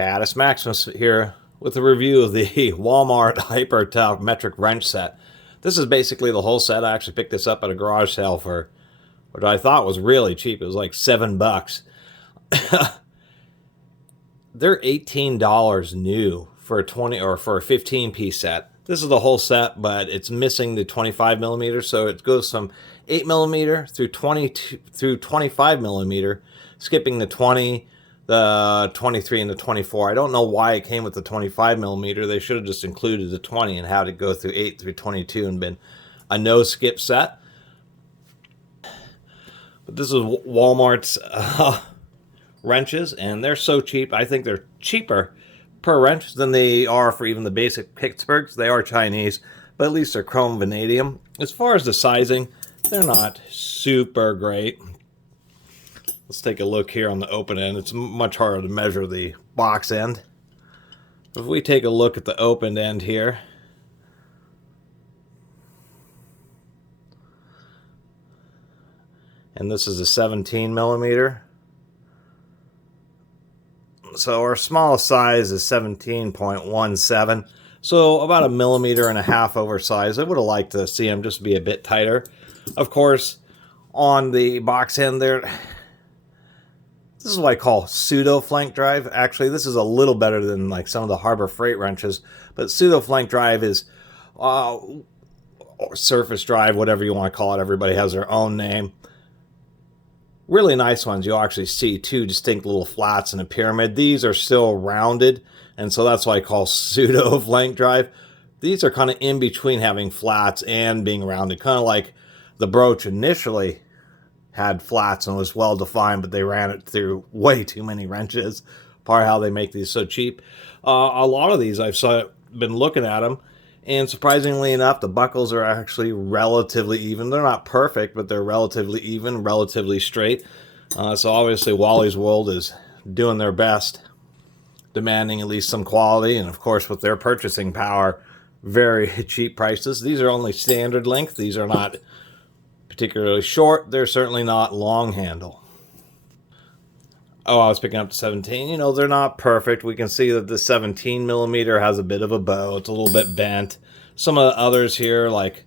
Catus, Maximus here with a review of the Wal-Mart Hyper Talc metric wrench set. This is basically the whole set. I actually picked this up at a garage sale for what I thought was really cheap. It was like $7. They're $18 new for a 20 or for a 15-piece set. This is the whole set, but it's missing the 25 millimeter, so it goes from 8 millimeter through 25 millimeter, skipping the 20, the 23, and the 24. I don't know why it came with the 25 millimeter. They should have just included the 20 and had it go through 8 through 22 and been a no-skip set. But this is Walmart's wrenches, and they're so cheap. I think they're cheaper per wrench than they are for even the basic Pittsburghs. They are Chinese, but at least they're chrome vanadium. As far as the sizing, they're not super great. Let's take a look here on the open end. It's much harder to measure the box end. If we take a look at the open end here, and this is a 17 millimeter. So our smallest size is 17.17. So about 1.5 millimeters oversized. I would have liked to see them just be a bit tighter. Of course, on the box end there, this is what I call pseudo flank drive. Actually, this is a little better than like some of the Harbor Freight wrenches, but pseudo flank drive is or surface drive, whatever you want to call it. Everybody has their own name. Really nice ones. You'll actually see two distinct little flats in a pyramid. These are still rounded, and so that's why I call pseudo flank drive. These are kind of in between having flats and being rounded, kind of like the broach initially had flats and was well defined, but they ran it through way too many wrenches. Part of how they make these so cheap. A lot of these I've been looking at them, and surprisingly enough, the buckles are actually relatively even. They're not perfect, but they're relatively even, relatively straight. So obviously Wally's World is doing their best, demanding at least some quality, and of course with their purchasing power, very cheap prices. These are only standard length. These are not particularly short. They're certainly not long handle. Oh, I was picking up the 17. You know, they're not perfect. We can see that the 17 millimeter has a bit of a bow. It's a little bit bent. Some of the others here, like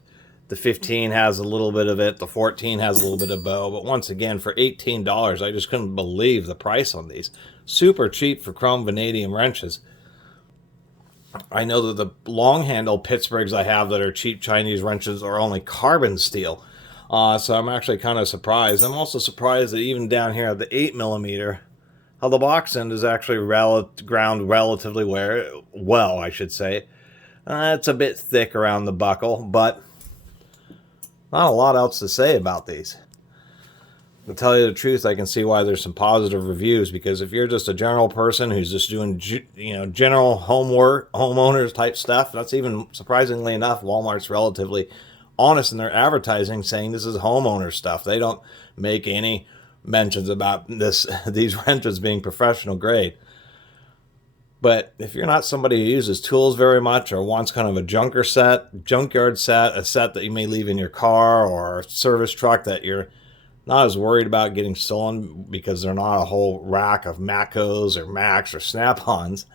the 15 has a little bit of it. The 14 has a little bit of bow. But once again, for $18, I just couldn't believe the price on these. Super cheap for chrome vanadium wrenches. I know that the long handle Pittsburghs I have that are cheap Chinese wrenches are only carbon steel. So I'm actually kind of surprised. I'm also surprised that even down here at the 8 millimeter, how the box end is actually ground relatively well, I should say. It's a bit thick around the buckle, but not a lot else to say about these. To tell you the truth, I can see why there's some positive reviews, because if you're just a general person who's just doing, general homeowners type stuff, that's even surprisingly enough, Walmart's relatively honest in their advertising, saying this is homeowner stuff. They don't make any mentions about these wrenches being professional grade. But if you're not somebody who uses tools very much or wants kind of a junkyard set, a set that you may leave in your car or a service truck that you're not as worried about getting stolen because they're not a whole rack of Macos or Macs or Snap-ons.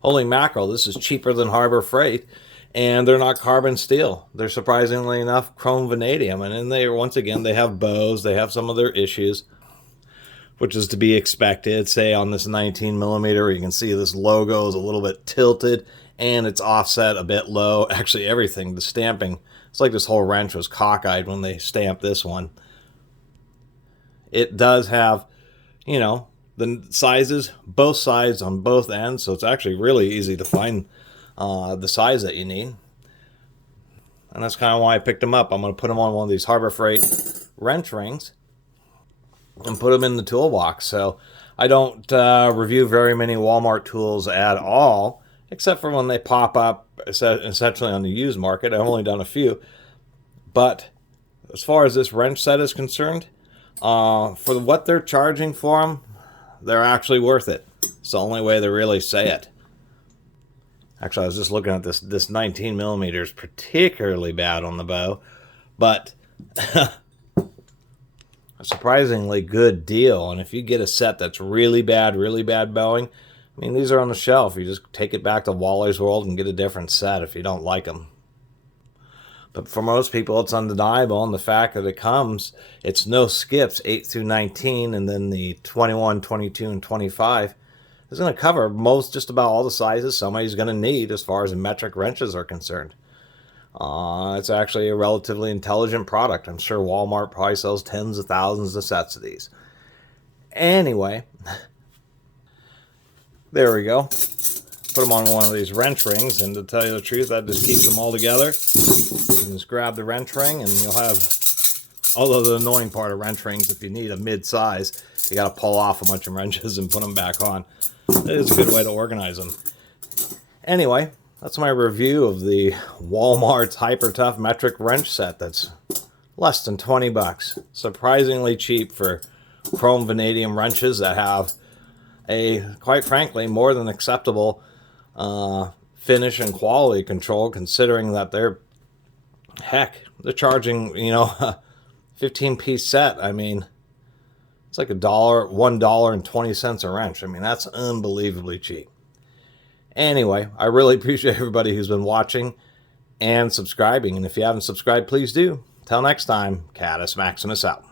Holy mackerel, this is cheaper than Harbor Freight. And they're not carbon steel. They're surprisingly enough chrome vanadium. And then once again, they have bows. They have some of their issues, which is to be expected. Say on this 19 millimeter, you can see this logo is a little bit tilted and it's offset a bit low. Actually, everything, the stamping, it's like this whole wrench was cockeyed when they stamped this one. It does have, the sizes, both sides on both ends. So it's actually really easy to find the size that you need. And that's kind of why I picked them up. I'm going to put them on one of these Harbor Freight wrench rings and put them in the toolbox. So I don't review very many Walmart tools at all, except for when they pop up essentially on the used market. I've only done a few. But as far as this wrench set is concerned, for what they're charging for them, they're actually worth it. It's the only way they really say it. Actually, I was just looking at this 19 millimeters, particularly bad on the bow, but a surprisingly good deal. And if you get a set that's really bad bowing, I mean, these are on the shelf. You just take it back to Wally's World and get a different set if you don't like them. But for most people, it's undeniable, and the fact that it's no skips, 8 through 19, and then the 21, 22, and 25 is going to cover just about all the sizes somebody's going to need as far as metric wrenches are concerned. It's actually a relatively intelligent product. I'm sure Walmart probably sells tens of thousands of sets of these. Anyway, there we go. Put them on one of these wrench rings, and to tell you the truth, that just keeps them all together. You can just grab the wrench ring, and you'll have, although the annoying part of wrench rings, if you need a mid-size, you got to pull off a bunch of wrenches and put them back on. It is a good way to organize them. Anyway, that's my review of the Walmart's Hyper Tough metric wrench set that's less than 20 bucks. Surprisingly cheap for chrome vanadium wrenches that have a, quite frankly, more than acceptable finish and quality control, considering that they're charging, a 15-piece set. I mean, it's like $1.20 a wrench. I mean, that's unbelievably cheap. Anyway, I really appreciate everybody who's been watching and subscribing. And if you haven't subscribed, please do. Till next time, Catus Maximus out.